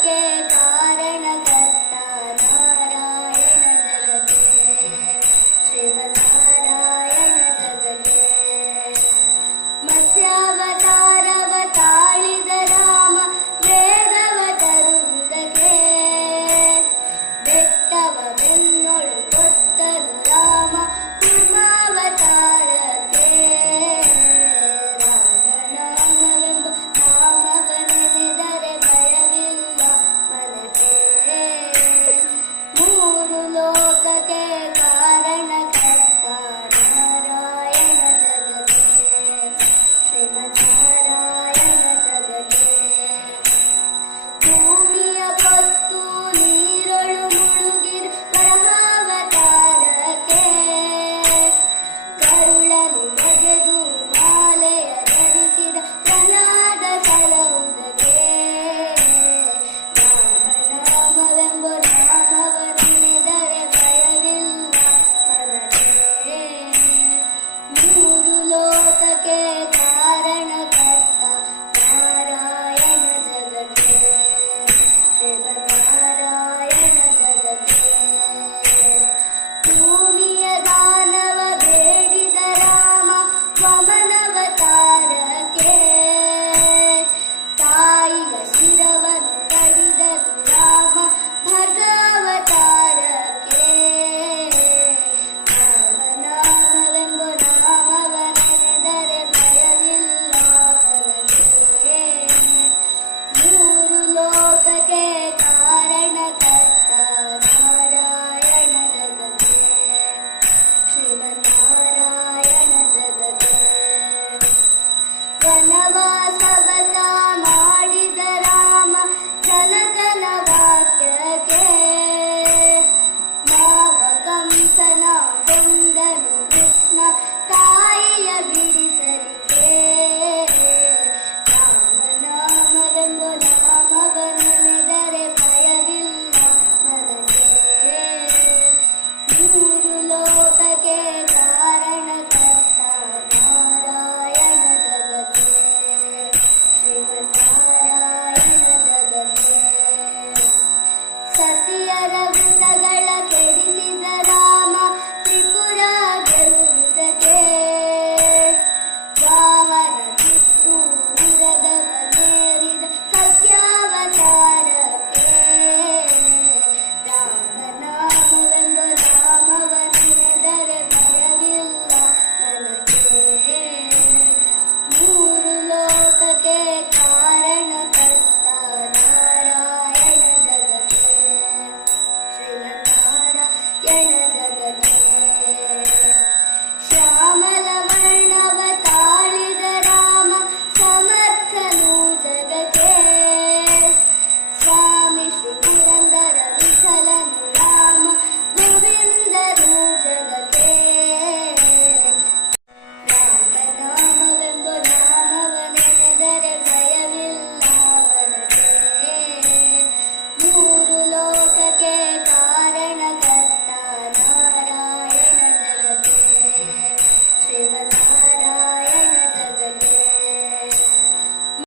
दा नारायण जगते। शिव नारायण जगते। मत्स्यावतारवतालि ग राम देववतरु गे भिष्टव बिन्दुळ पुस्तरु राम మూడు లోకతే కారణ. के ವನವಾಸವತ ಮಾಡಿದ ರಾಮ ಜನಕನ ವಾಕ್ಯಕ್ಕೆ ಸತಿಯರ ಗುಣಗಳ ಕೆಡಿಸಿದ ರಾಮ ತ್ರಿಪುರ ಗೆಲ್ಲುವುದಕ್ಕೆ. ವಾಮನ ಬಿಟ್ಟು ಉರಗವ ಸೇರಿದ ಸತ್ಯಾವತಾರ राम समर्थनु जगते। स्वामी श्रीरन्दर विखलनु गोविन्द जगते। राम राम रामर भयवि लोक